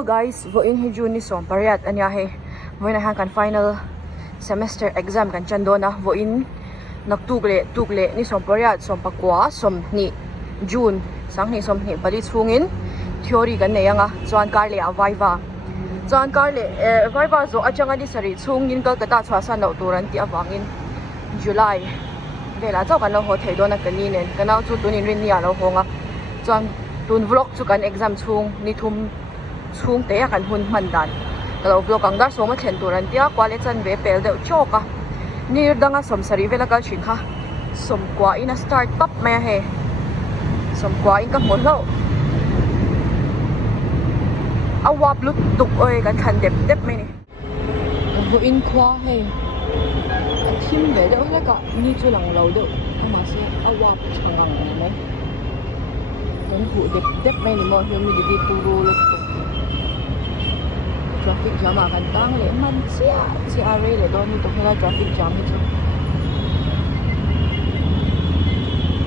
Hello guys, vo in hi June ni som pariat anya he vo na kan final semester exam kan chandona vo in tukle ni som pariat som pakwa som ni June sang ni som ni bali chungin theory kan ne yanga chuan kar le avaiva chuan kar le vaiva zo achanga ni sari chungin Kolkata chwa san lo turan ti awangin July vela chaw kan lo ho thei dona kan ni nen kanau chu tunin rin nia lo honga chuan tun vlog chu kan exam chung ni thum chung te kan hun man dan kalo vlog ang dar so ma thlen turan tia kwale chan ve pel deuh choka nir danga som sari vela kal thing kha som kwa ina start pap ma he som kwa in ka mon lo awap lut tuk oi kan than dep mai ni vo in kwa he thim ve deuh la ka ni chu lang lo deuh ama se awap changang mai kan hu dep mai ni mo humidity tu lut traffic jam akan tang le man chia are le don ni to hela traffic jam hi chu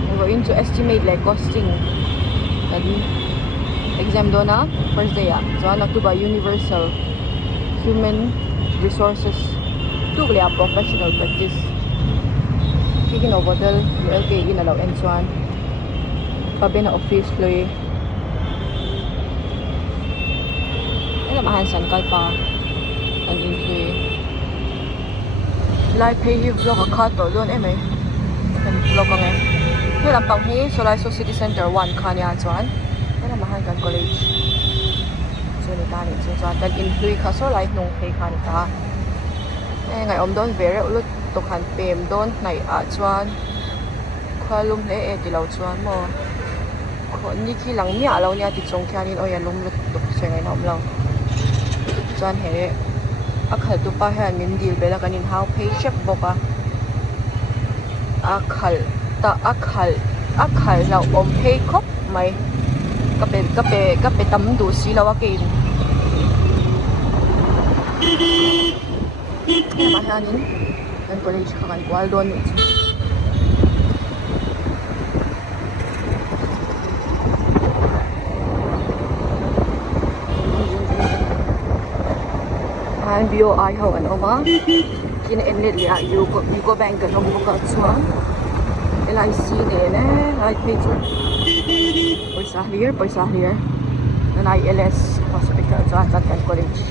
we go into estimate like costing tadi exam dona first day so anak tu ba universal human resources tu le professional practice chicken hotel lk in alo en chuan pabena office loi mahan san kalpa an include live pay you vlog a cut to don eme kan vlog ang he lampang hi Solai City Center 1 kanya chuan ela mahan kan college so ni ta ni chuan kan include kha Solai nong pay khan ta ngai om don vere ulut to khan pem don nai a chuan khalum le e ti lo chuan mo khon ni khi lang mi a lo nia ti chong khianin oya lum lut to se ngai nom lo chuan he akhal tu pa hian min dil bela kanin how pay chef boka akhal lau om pay khop mai kape tam du si lawa ke ma hanin kan college kan kwal don ni an BOI ho an oma kin enlet ya Yuko Bank kan hom ka chuan LIC ne right page paisa here nan ILS hospital chuan kan college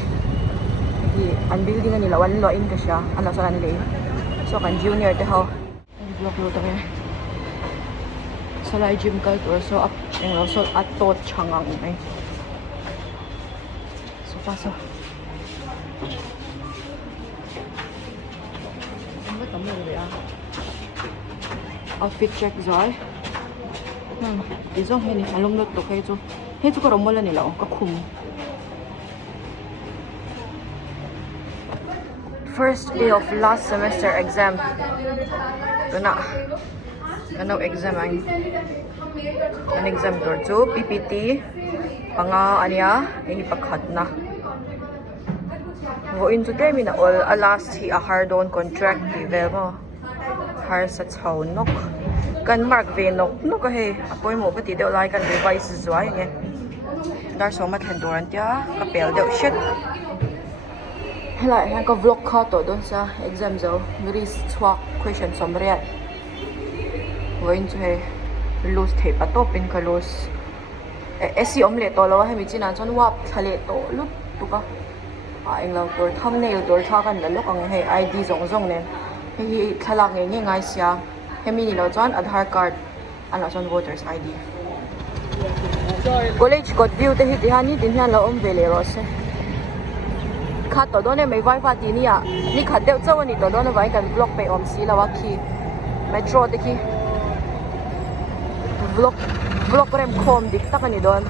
hi an building ani lawan lo in ka siya ana saran le so kan junior te ho block lo tang Solai gym culture so up eng lo so at tot changang mai so paso outfit check rồi đi zo he ni alum lot to khai chu ko romol ni la ka khum first day of last semester exam ano exam an exam tor chu PPT panga ania ei pakhat na go into terminal all a last hi a hard on contract level mo har sa chau nok kan mark ve nok he apoi mo pati deu lai kan revise zoi nge dar so ma than doran tia ka pel deu shit helai han ka vlog kha to don sa exam zo ris chwak question somriat going to he lose the pa to pin ka lose esi omle to lo he mi china chon wap thale to lut tu ka anh lâu tuổi thumbnail tuổi choกันแล้วก็ให้ ID ส่งเนี่ยให้ทลากง่ายๆเสียให้มีนี่เราจอน Aadhaar card อันเราจอน voters ID college code view แต่ที่นี่ที่นี่เราอมเวเลโรสขัดตัวโดนไม่ไว้ฟ้าที่นี่อ่ะนี่ขัดเดี๋ยวเจ้าวันนี้ตัวโดนไว้กันบล็อกไปอมสีแล้วว่าคีเมโทรตะคีบล็อกเรมคอมดิกตักกันนี่โดน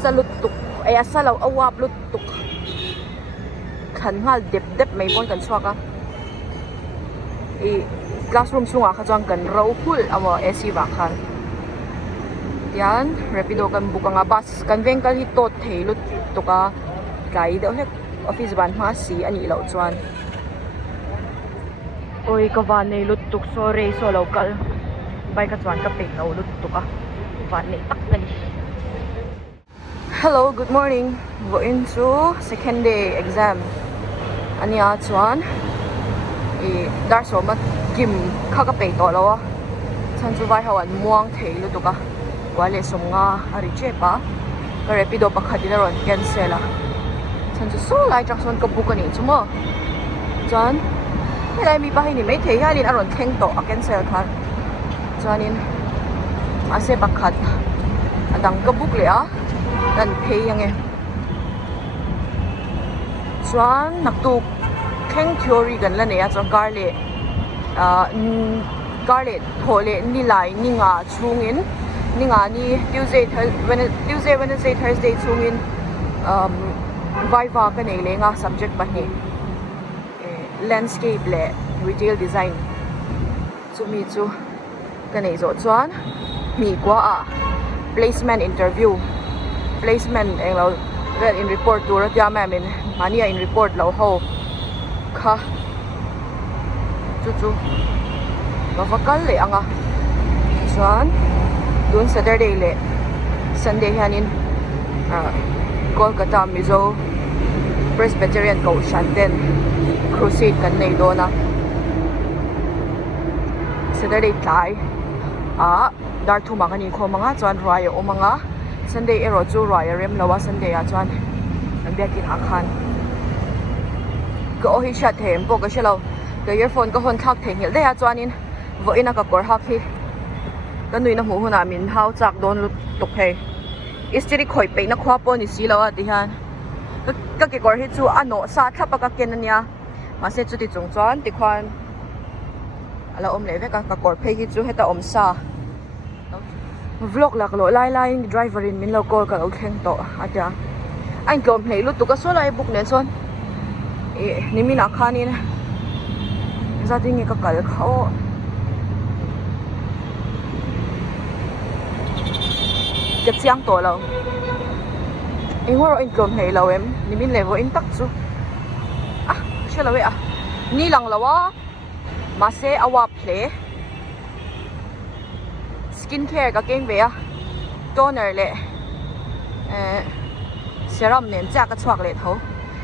สลุดตุกไอ้อาซาเราเอาวาบลุดตุกขันหัวเด็บไม่ป้อนกันชวกอะอี classroom สูงอะขจังกันเราพุ่ลเอาว่า AC บักคันยัน rapido กันบุกงาบัสกันเวงกันฮิตโตเทลุตุกะไกด์เดี๋ยวให้ office บ้านมาสีอันนี้เราจวนโอ้ยก็วันนี้ลุตุกโซเรโซเรากันไปกันจวนก็เป็นเราลุตุกะวันนี้ตักกัน Hello, good morning. Voin chu second day exam. Ania chuan dar so ma kim kha ka pe to lawa. Chan chu vai hawan muang thei lu tuka. Wale somnga ari chepa. Ka rapido pakhat ila ron cancel a. Chan chu so lai chak son ka book ani chumo. Chuan helai mi pahin ni mai thei halin aron theng to a cancel khan. Chuanin ase pakhat adang ka book le a. Dan pay yang chuan naktu kheng theory kan la neya chuan garle thole ni lai ni nga chungin ni nga ni Tuesday Wednesday Thursday chungin viva ka nei le nga subject pa ni landscape le retail design chumi chu ka nei zo chuan mi kwa a placement interview placement englo well in report to ratia mamin mania in report lo ho kha chu mafakal le anga chuan dun Saturday le Sunday hanin Kolkata Mizo Presbyterian ko Shanten crusade kan nei dona Saturday tlai dar thu mangani kho manga chuan raya o manga Sunday ero chu raya rem lawa Sunday a chuan biakin akhan ko hi shat hem po ka shelo ka earphone ko hon thak theng hel de a chuanin vo ina ka kor hak hi ka nui na mu huna min hau chak don lu tok he istiri khoi pe na khwa po ni si lawa ti han ka ke kor hi chu ano sa thapa ka kenania ma se chu ti chung chuan ti khwan ala om le ve ka kor phe hi chu heta om sa vlog lak lo lai driver in min lo call ka lo thleng to atia anh klom hlei lu tu ka so lai book nen son ni min a khanin za ding ka kal kho ke chiang to lo engoro in klom hlei lo em ni min levo in tak chu shela we ni lang lawa ma se awa ple skin care ka keng ve a toner le serum nen cha ka chhuak le tho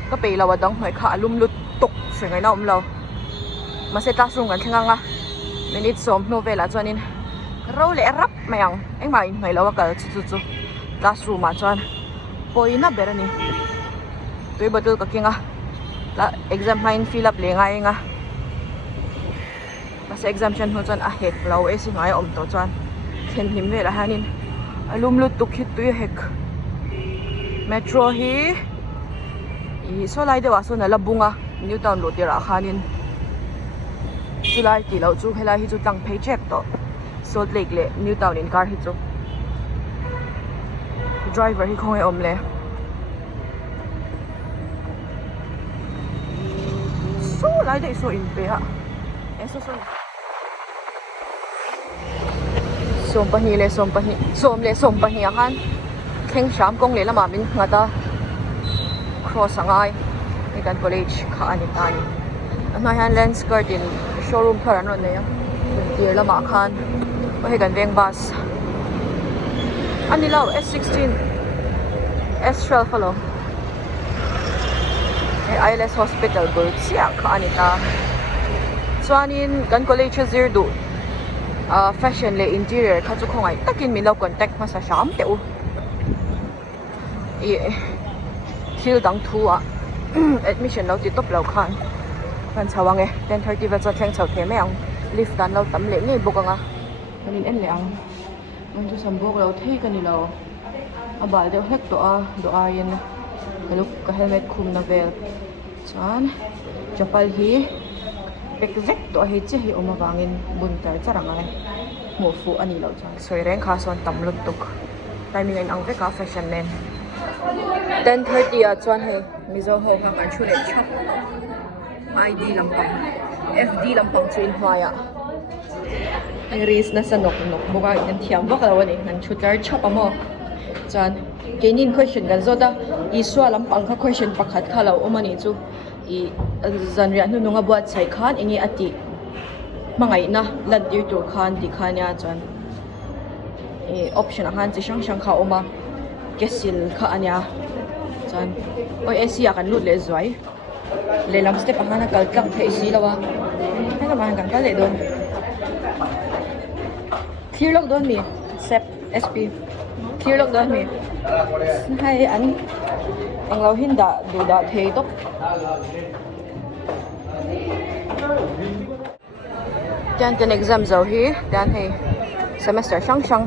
ka pe lawa dang hoi kha alum lut tok sengai na lo ma se classroom kan thenga nga minute som novela chuanin ro le rap mayang engmai mai lawa ka chu classroom ma chuan poina berani toi badul ka kinga la exam line fill up le nga enga ma se exam chan ho chuan a hek lo e si ngai om to chuan khen him ve la hanin alum lut tu khit tu hek metro hi so lai dewa so na labunga new town lo tira khanin July ti lo chu khela hi chu tang paycheck to Salt Lake le new town in car hi chu driver hi khong e om le so lai de so in pe ha eso so som pani le som pani akan kheng sham kong le lama min ngata cross angai Nikan College kha ani tani anai han lens curtain showroom pharan ron ne ya tier lama khan he kan veng bus ani law S16 S12 follow ILS hospital bur sia kha ani ta chuanin kan college zirdu fashion le interior kha chu khongai takin min lo contact ma sa sham te u thil dang thua admission lo ti top lo khan kan chawange 10:30 va cha thleng chau the me ang lift dan lo tam le nge bokanga kanin en le ang man chu sam bok lo thei kani lo abal de hek to a do a yen kaluk ka helmet khum na vel chan chapal hi exact to he che hi oma wangin bun tar charanga mo fu ani lo chan soi reng kha son tam lut tuk timing in ang ve ka fashion nen 10:30 a chuan he mizo ho ka kan chule chap ID lampang FD lampang chuin hwaya iris na sanok nok boka in thiam bak lawani nan chutar chap amo chan kenin question kan zoda iswa lampang kha question pakhat khalo omani chu I zanria nu nunga buat sai khan ingi ati mangai na lan dir tur khan di khania chan option han chi shang shang kha oma kesil kha anya chan oi asia kan lut le zoi le lam step ahana kal tlang thei si lawa ha ma kan kal le don clear lock don mi sep sp clear lock don mi hai an englo hin da du da thei tok dan kan exam zo hi dan hei semester shang shang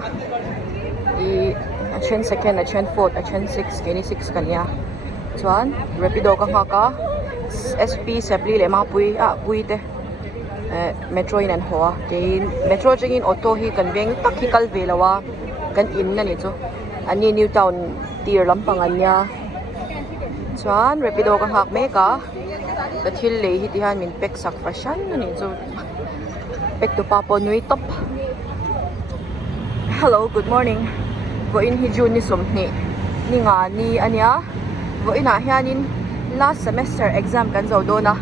I chen second a chen fourth a chen 6 keni 6 kanya chuan rapido ka nga ka sp sepli le ma pui a pui te metro in an hoa kein metro jing in auto hi kan veng tak hi kal velawa kan in na ni chu ani new town tir lampang anya chuan rapido ka hak me ka the thil le hi ti han min pek sak fashion ni chu pek tu papo nui top. Hello, good morning. Vo in hi June ni somni ni nga ni ania vo ina hianin last semester exam kan zo do na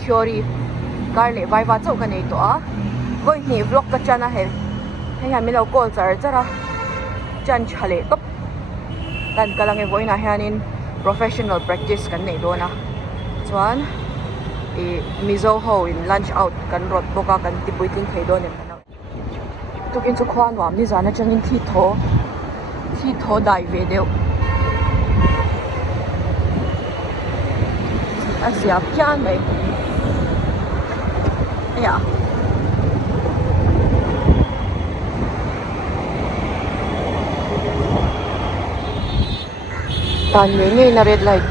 theory karle viva chau kan ei to a vo hi vlog ka chana he he mi lo call char chara chan chale top kan kalang e vo ina hianin professional practice kan nei do na chuan mizo ho in lunch out kan rot boka kan tipui ting thei do ne tukin chu khwan wam ni zana changin thi tho dai ve deu asia pian mai ya tan nge na red light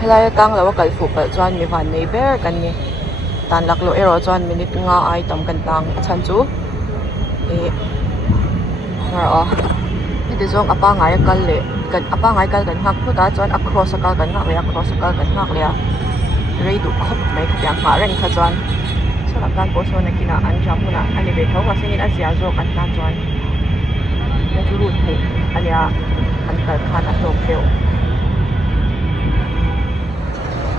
helai tang lawa kal fu pal chuan mi van nei ber kan ni tan laklo ero chuan minute nga ai tam kan tang chan chu ngara ite zong apa ngai kal le kan apa ngai kal kan hak phuta chuan across kal kan hak le across kal kan hak le rei du khop mai khyang ha reng kha chuan chala kan po so na kina an jam huna ani be thaw ka singin asia zo kan ta chuan na chu ru the ania an kal khan a tok deu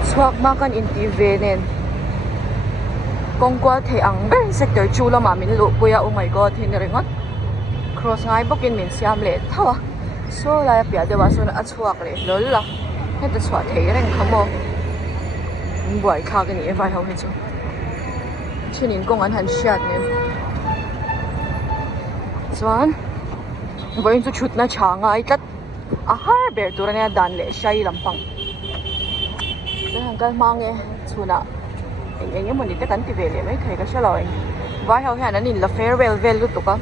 chuak ma kan in tv nen kongkwa the ang ber sector chula ma min lu puya oh my god hin ringot cross ngai bokin min siam le thawa so la pya dewa so na achuak le lol la heta chwa thei reng khamo buai kha ka ni e vai ho hin chu chinin kong an han shiat nen chuan voin chu chut na changa ai tat a har ber turania dan le shai lampang dan kal mange chuna engem moni te kan ti vele mai thai ka shaloi vai ho hian anin la farewell vel lu to ka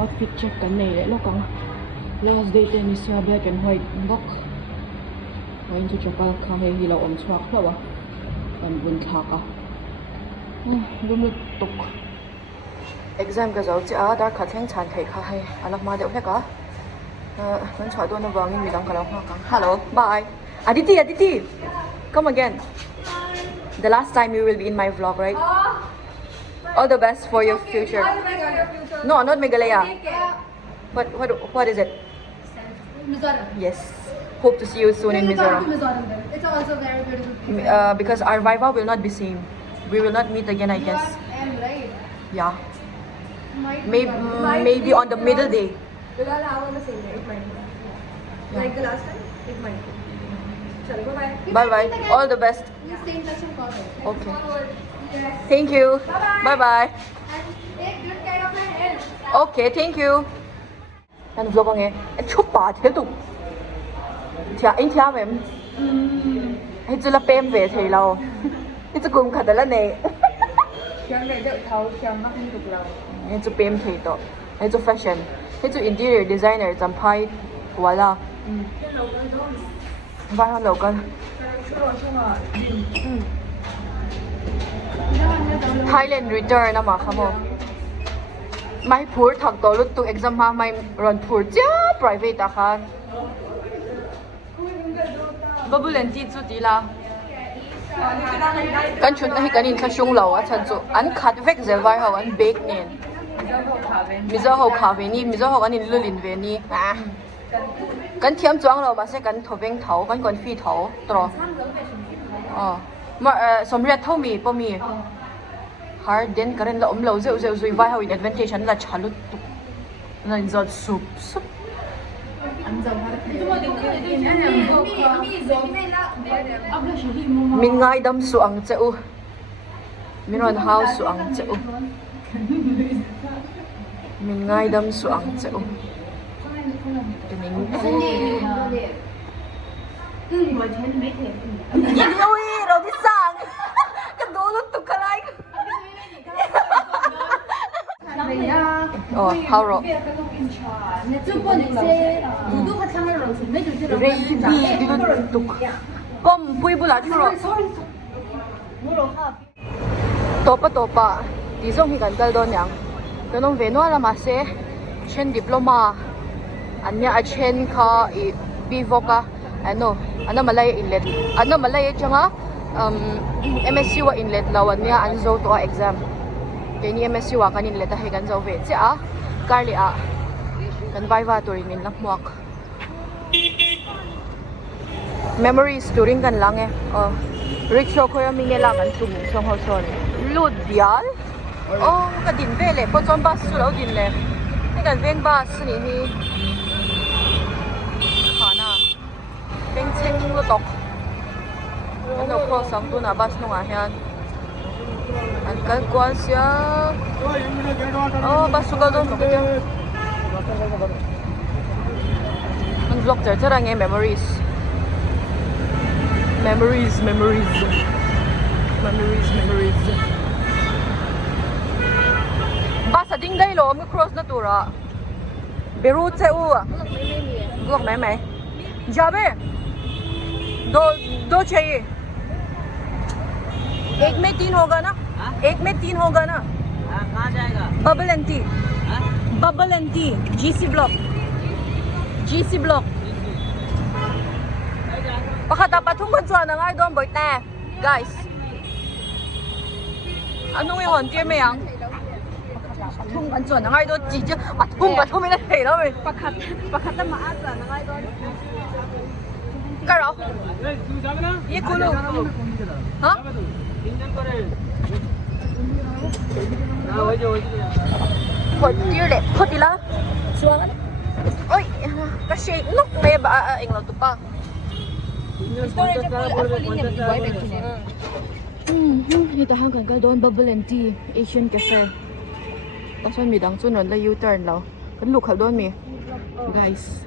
outfit check kan nei le lo kang last day ten is ya black and white box wain chu chapal kha he hi lo om chhuak thawa kan bun thla ka dum lu tok exam ka zo cha dar kha thleng chan thei kha he alak ma deuh heka nan chha do na wangin mi dang kala ha kang hello bye aditi come again. The last time you will be in my vlog, right? All the best for your future. No, not Meghalaya. What is it? Mizoram. Yes. Hope to see you soon in Mizoram. It's also very beautiful. Because our Viva will not be same. We will not meet again, I guess. am right. Yeah. Might Maybe on the middle day. We'll all have on the same day. It might be. Yeah. Like the last time, it might be. Chalo, bye-bye. Bye bye. All the best. You stay in touch and call me. Okay. Yes. Thank you. Bye-bye. Bye bye. And take good care of your health. Okay, thank you. Anh vlog bằng nghe. Anh chụp bà thế tục. Thì anh theo em. Anh chỉ là bém về thầy lâu. Anh chỉ cùng khát là này. Chẳng phải đợi thấu chẳng mắc như được lâu. Anh chỉ bém thầy đó. Anh chỉ fashion. Anh chỉ interior designer. Chẳng phải voilà. Vai hơn lâu con. Thailand return na ma khamo. Mai phur thak to lut tu exam ha mai ron phur cha private a khan. Babulen ti chu ti la. Kan chut na hi kanin tha shung lo a chan chu an khat vek zel vai ho an bake nen. Mizo ho kha ve ni mizo ho anin lulin ve ni. Kan thiam chuang lo ma se kan thoveng thau kan kon fi thau tro. Ma somriat thau mi po mi. Har den karen la lo zeu zeu zui vai ho in advantage an la chalut tu. Na in zot sup. min ngai dam su ang cheu min ron hau su ang cheu min ngai dam su ang cheu tuning ui rồi đi sang cái đồ lúc tục cái này how ro ready lúc tục bom pui bula churo topa di zong hi kan kal don yang kanong ve no la ma se chen diploma anya a chen kha I bivoka ano malay inlet malay changa MSc wa inlet lawan niya an zo to exam kini MSc wa kan inlet a hegan zo ve che a karli a kan viva to rin lang muak memories turing kan lang rickshaw ko yung mingela kan tum song ho son lud dial ka din ve le po chon bus su lo din le ni kan veng bus ni hi khana veng cheng lo tok ano ko sang tu na bus no nga hian an kal kwal sia bus su ka don ko kya ang vlog charang memories basa ding dai lo mi cross na tura beru cheu vlog mai jabe दो चाहिए एक में 3 होगा ना एक में 3 होगा ना कहाँ जाएगा bubble and T GC block pakata patung kan chuan angai don boi ta guys anong i hon tie me yang patung kan chuan angai don ji patung ina thei lo me pakata ma a chuan angai don Karo? Ye kulu. Ha? Poti la. Suangan. Oi, kasi nok may ba inglaw to pa. Storage full linya buhay bensin. Ito hanggang ka doon bubble and tea Asian cafe. Pasan mi dang sunod la U-turn law. Kan look doon mi. Guys.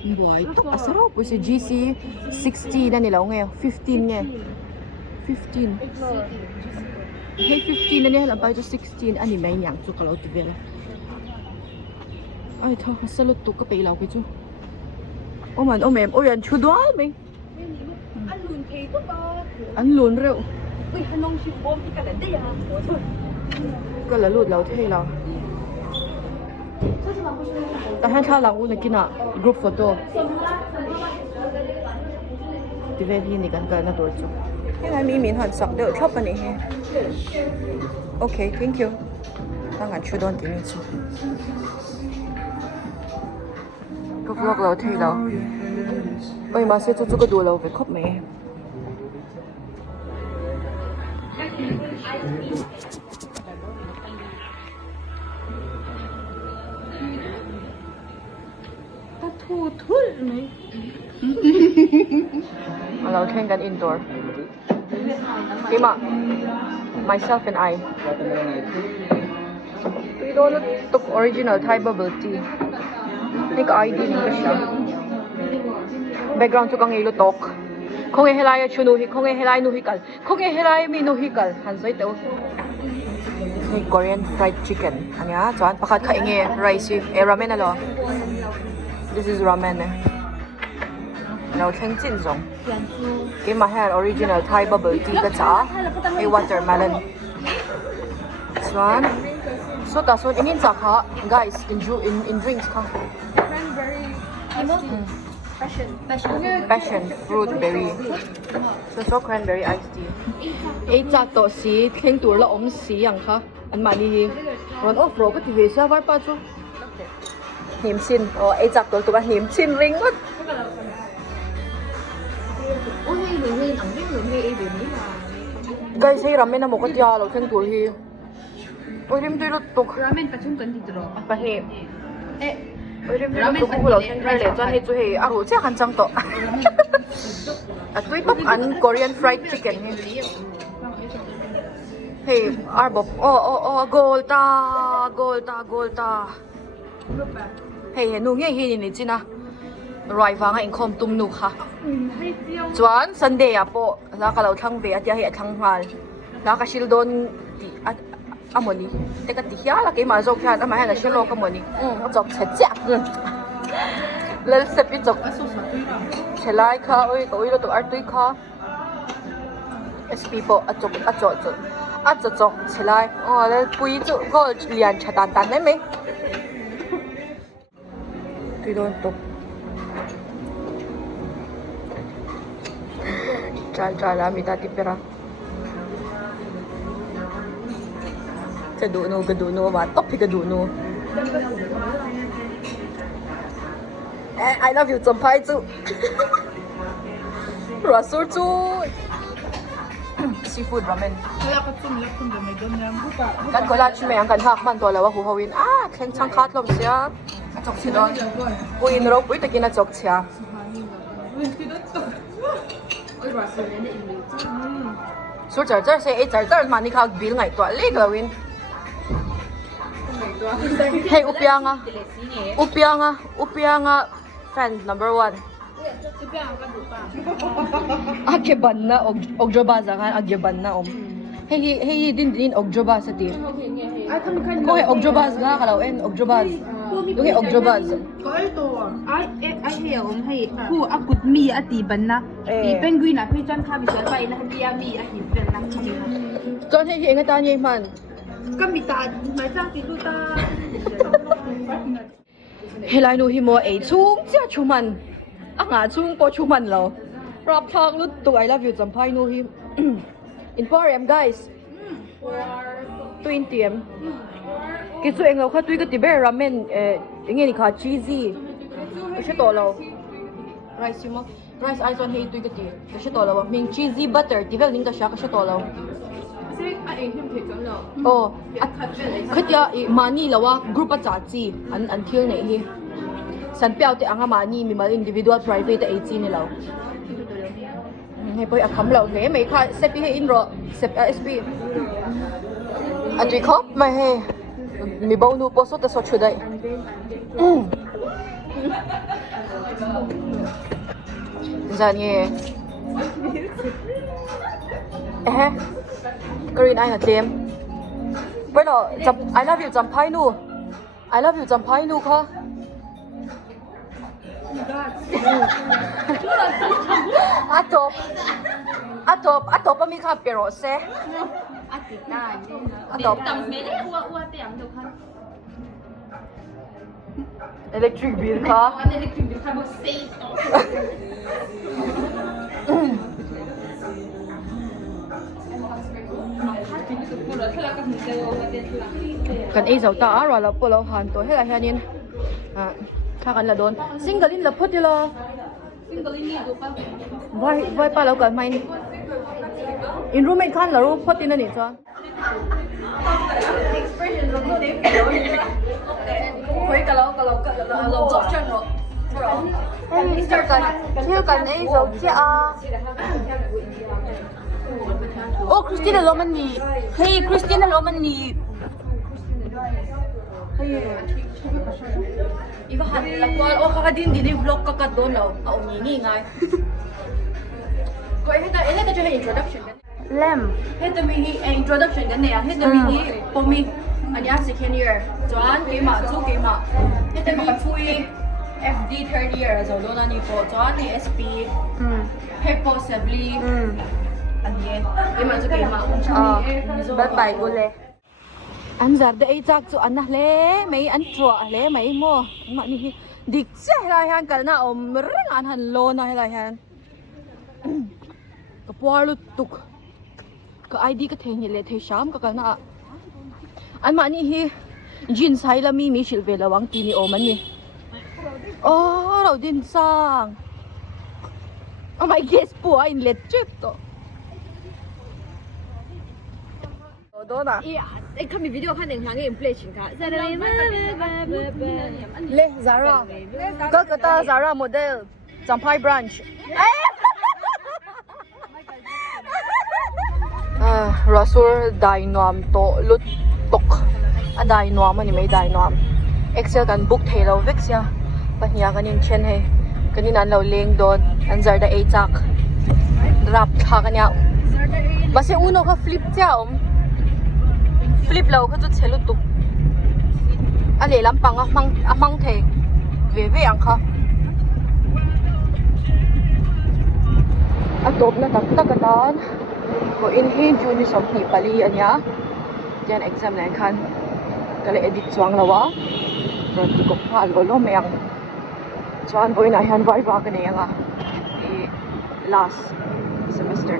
Boy, ito asaro po si GC 60 na nila ngayon. 15 nga. 15. Hey, 15 na nila ba ito 16 ani may niyang to kalau tibela. Ay, ito salot to ka pa ilaw ko ito. Oh man, oh mem, oh yan chudwal me. Anlun kay to ba? Anlun rew. Uy, anong si bom ti kalenda ya? Kalalud law thay law. Tahan cha lang una kina group photo. Diveli ni kan ka na to chu. Yang mi min han sak de thop ani he. Okay, thank you. Tangan chu don tin chu. Ko vlog law thay law. Oi ma se chu chu ko do law ve khop me.เราแข่งกัน indoor ดีมาก myself and I ตุยโดนตุก original Thai bubble tea นี่ก็ ID นี่ก็ใช่ background จุกังเอลุตกคงเอเฮลายชูนูฮิคงเอเฮลายนูฮิกัลคงเอเฮลายมีนูฮิกัลหันใส่เต้านี่ Korean fried chicken อันนี้จานประคัดข้าวเงี้ย rice ราเมนอะไรThis is ramen. Now, Cheng Jin Zong. Give my hand original Thai bubble tea. That's a watermelon. This one. So that's what in Zaka, guys. In drinks, Cranberry. passion fruit berry. So cranberry iced tea. จัดโต๊ะสีเข่งตัวละอมสีอย่างคะอันมานี่ร้อนออฟโรก็ที่เวซ่าวัดป้าจูหิมชินจับตัวบ้านหิมชินริงวัดไก่ใช้ราเมนนะหมกกระยาเราเข่งตัวฮีโอ้ยริมด้วยรถตก Ramen pachung kan dito. ประเทศ Ramen tu kulo ken le chuan hei chu hei aru che han chang to a tui pop an Korean fried chicken hi hei arbop golta hei nu nge hi ni china roi wanga in khom tum nu kha chuan Sunday a po la ka lo thang ve atia hi a thang hal la ka shil don ti amoni te ka ti hia la ke ma jok khan ama ha la shelo ka moni jok che che lel se pi jok chelai kha oi ko oi lo to ar tui kha sp po a jok chelai le pui chu go lian chatan tan mai mai tui don to Cala mi tati pera. Sa gaduno ba? Topi gaduno. I love you, Zampai zu. Rasur zu. Seafood ramen. Kan ko lahat siya kan hak man to lawa huhawin. Keng chang kat lom siya. Chok si don. Puin ro pui takin na chok siya. Sur char se char mani kha bil ngai to le gawin hey upianga fan number 1 agyeban na ogjoba zangan agyeban na hey din ogjoba sa ti ko hey ogjoba nga kalaw en ogjoba yung hey ogjoba có ai tổ ai hiểu ông hay khu akut mi ati ban na i penguin na phi chan kha bi sa pai na dia mi a hin pen na chon hey nga ta ni man kami ta mai cha ti tu ta helai nu hi mo e chung cha chuman anga chung po chuman lo rap thak lut tu I love you Zampai nu hi in 4am guys 20am kisu englo kha tui ka ti ber ramen nge ni kha cheesy she to lo rice mo rice I on hey tui ka ti she to lo ming cheesy butter ti vel ning ka sha ka she to lo khatia mani lawa group a cha chi an thil nei hi san piao te anga mani mi mal individual private a chi ni lo hei poi a kham lo hle mai kha sepi he in ro sep sp a tri khop mai he mi bau nu po so ta so chudai zani Green ai hả tem bây giờ I love you Zampai nu I love you Zampai nu kha atop mi kha pero se atop electric bill kha kan ei zau ta ara la polo han to hela hianin tha kan la don single in la photilo single in ni do pa vai pa lo kan mai in roommate khan la ro photin ani cha expression ro no ne khoi ka lo option ro Mr. kan ei zau chia Oh, Christina Lomani. Hey, Christina Lomani. Iba han lakwal o kakadin din vlog kakadon law. Ngi ngai. Ko ita jo introduction. lem Heta mi introduction kan ne. Heta mi pomi anya second year. Joan ke ma chu ke ma. Heta mi phui FD third year zo lo na ni po. Joan ni SP. Hey possibly. bye bye ule anh giờ đây chắc chỗ anh lẽ mấy anh chùa lẽ mấy mua mà đi đi xe lại hàng cái nào ôm răng anh hành lô này lại hàng cái bò lụt tục cái ID cái thẻ nhỉ lẽ thẻ sám cái nào anh mà đi jeans hay là mi xịt về là vắng tí ni ôm anh nhỉ đầu tiên sang my guess bùa anh lệ chết to đó nè Anh không bị video khăn đỉnh hàng em play chính cả. Le Zara có ta Zara model Champai branch Rasul dai nuam to lut tok a dai nuam ani mai dai nuam Excel kan book thelo vexia pahnia kanin chen he kanin an lo leng don an zarda e chak drop tha kanya base uno ka flip cha flip lo ka chu chelu tu ale lampang amang the ve ang kha atop na tak takatan ko in hi juni som ni pali anya yan exam na khan kale edit chuang lawa ron ti ko pha lo meang chuan boy na han vai va ka ne anga last semester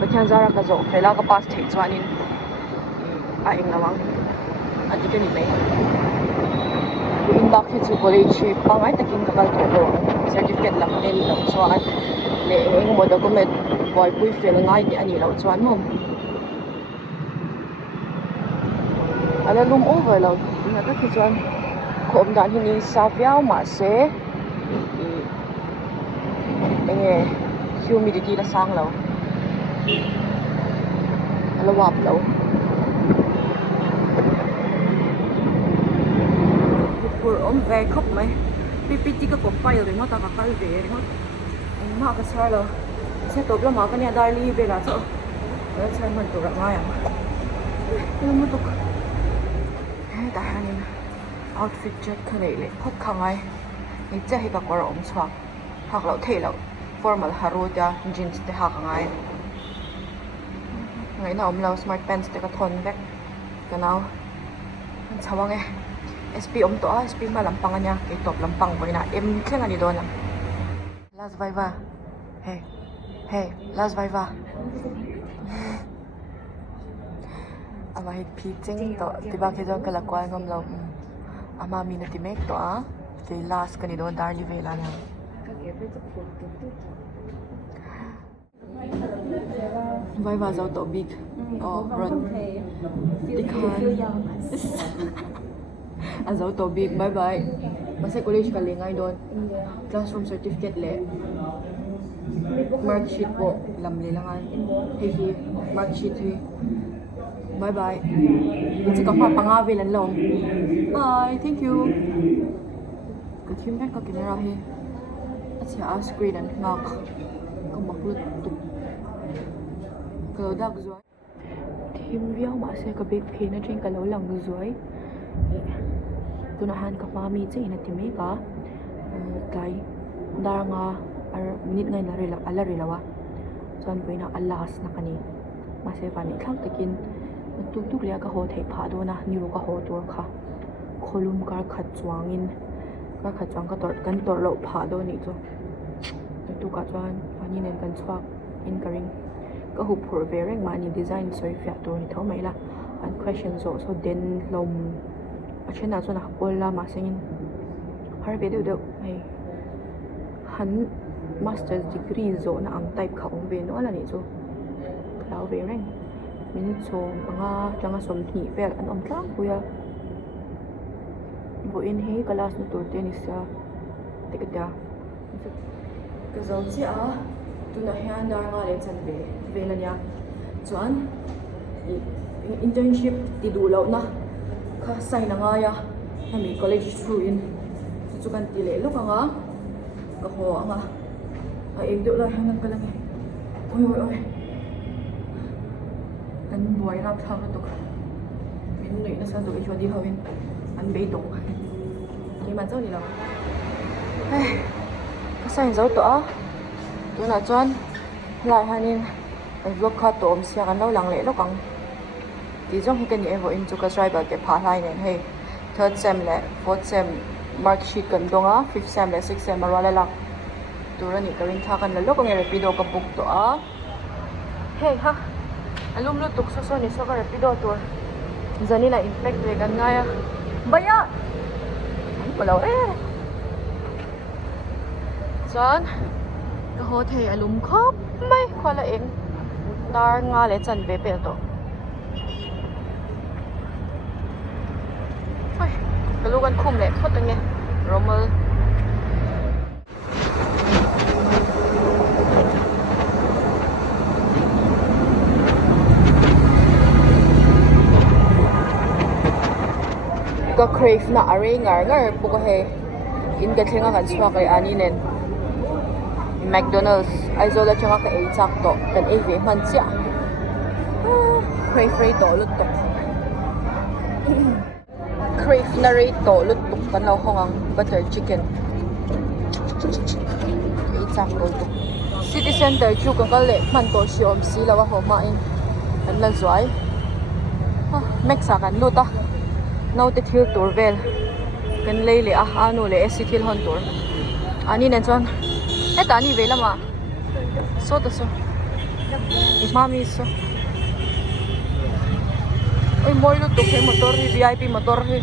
bakyan zara ka zo fela ka pass thei chuan in a eng lawang ati ka ni mai in bak hi chu college pangai takin ka kal to certificate lam ne ni lo chuan le eng mo document boy pui fel ngai ni ani lo chuan mom ala lum over lo na ka ki chuan khom dan hi ni sa viao ma se enge humidity la sang lo ala wap lo pur ve khop mai ppt ka ko file ringo ta ka kal ve ringo ang ma ka sar lo se top la ma ka nya darli ve la cho ra chai man to ra ma ya mo to ta hanin outfit check khanei le khop khangai ni cha hi ka kor om chwa hak lo thei lo formal haru ta jeans te hak ngai ngai na om lo smart pants te ka thon vek kanao chawang e SP om to SP ma lampang anya ke top lampang boina em thleng ani don last viva hey last viva ama hit pi ching to tiba ke jon kala kwal ngom lo ama mi na ti mek to ke last kani don darli vela na viva zo to big run dikhan azaw to big bye bye basta college ka lingay doon classroom certificate le mark sheet po lamli langan hi mark sheet hi bye bye ito ka pa pangavilan long bye thank you katim na ka kinara hi at siya screen and ngak kamaklut tuk kalaudag zuay tim viaw maase ka big pay na dyan kalaw lang zuay tunahan ka mami che ina time ka kai daranga ar minute ngai na rela ala relawa chon boina alas na kani mase fani thlang takin tuk tuk le ka ho thei pha do na niru ka ho tur kha kholum kar khat chuangin ka khat chuang ka tor kan tor lo pha do ni chu tu ka chuan ani nen kan chuak in karing ka hu phur ve reng mani design soi fya tur ni tho mai la an question so den lom achena chona kolla ma sengin har be de ai han master's degree zo na ang type kha ong ve no ala ni chu lao ve reng min chong anga changa som thi pel an om tlang puya bo in he class no tur te ni sa tekda ka zo chi a tu na hian dar nga le chan ve la nya chuan internship ti du lo na ka sai na nga ya hami college through in chu kan ti le lo ka nga ka ho anga a em do la hang ka lang oi kan boy rap tha ka to min nei na sa do i chodi hawin an be dong ki man chau ni lo ka sai zo to a tu na chon lai hanin ai vlog kha to om sia kan lo lang le lo kang ti jong hi kan evo in chu ka driver ke pha lai nen hei third sem le fourth sem mark sheet kan donga fifth sem le sixth sem marwala lak turani karin tha kan la lokong rapido ka book to a hey ha alum lu tuk so ni so ka rapido tur zani la impact ve kan nga ya baya palaw chan ka ho thei alum khop mai khola eng dar nga le chan ve pe to lu kan khum le phot nge romal ka crave na are ngar buka he in ka thenga kan chwa kai ani nen McDonald's aizola changa ka ei chak to kan ei ve man chia crave rate to lut to crave na rate to lut to kan lo hongang butter chicken ei chak to city center chu ka le man to siom si lawa ho ma in kan la zoi mexa kan luta nau te thil tur vel kan lei le anu le esi thil hon tur ani nen chon eta ni vela ma so to so mami so oi moi lu to ke motor hi VIP motor hi